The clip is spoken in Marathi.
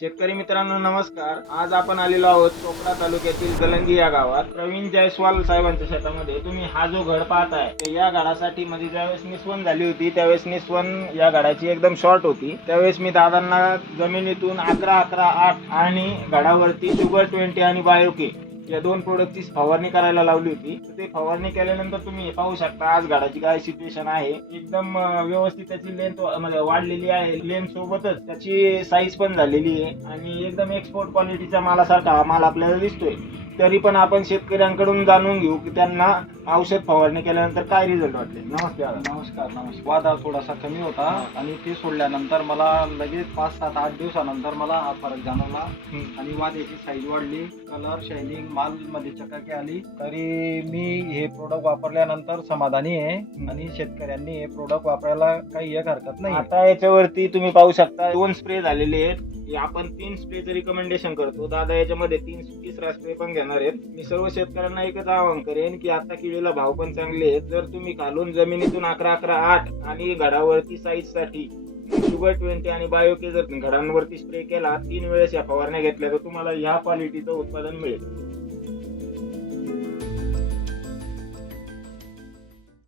शेतकरी मित्रांनो नमस्कार. आज आपण आलेलो आहोत चोपडा तालुक्यातील गलंगी या गावात प्रवीण जायस्वाल साहेबांच्या शेतामध्ये. तुम्ही हा जो घड पाहताय ते या घडासाठी म्हणजे ज्यावेळेस निस्वन झाली होती त्यावेळेस निस्वन या घडाची एकदम शॉर्ट होती. त्यावेळेस मी दादांना जमिनीतून 11-11-8 आणि घडावरती शुगर 20 आणि बायोके या दोन प्रोडक्टची फवारणी करायला लावली होती. तर ते फवारणी केल्यानंतर तुम्ही पाहू शकता आज घडाची काय सिच्युएशन आहे. एकदम व्यवस्थित त्याची लेंथ म्हणजे वाढलेली आहे. लेंथ सोबतच त्याची साईज पण झालेली आहे आणि एकदम एक्सपोर्ट क्वालिटीचा मालासारखा हा माल आपल्याला दिसतोय. तरी पण आपण शेतकऱ्यांकडून जाणून घेऊ की त्यांना औषध फवारणी केल्यानंतर काय रिझल्ट वाटले. नमस्ते दादा. नमस्कार. वादा थोडासा कमी होता आणि ते सोडल्यानंतर मला लगेच 5-7-8 दिवसानंतर मला हा फरक जाणवला आणि वाद्याची साईज वाढली, कलर, शायनिंग, माल मध्ये चकाकी आली. तरी मी हे प्रोडक्ट वापरल्यानंतर समाधानी आहे आणि शेतकऱ्यांनी हे प्रोडक्ट वापरायला काही एक हरकत नाही. आता याच्यावरती तुम्ही पाहू शकता 2 स्प्रे झालेले आहेत. आपण 3 स्प्रेचं रिकमेंडेशन करतो. दादा याच्यामध्ये 3रा स्प्रे पण घेणार आहेत. मी सर्व शेतकऱ्यांना एकच आवाहन करेन की आता किडीला भाव पण चांगले आहेत. जर तुम्ही खालून जमिनीतून 11-11-8 आणि घडावरती साईज साठी शुगर 20 आणि बायोके जर घडांवरती स्प्रे केला 3 वेळेस या फवारण्या घेतल्या तर तुम्हाला ह्या क्वालिटीचं उत्पादन मिळेल.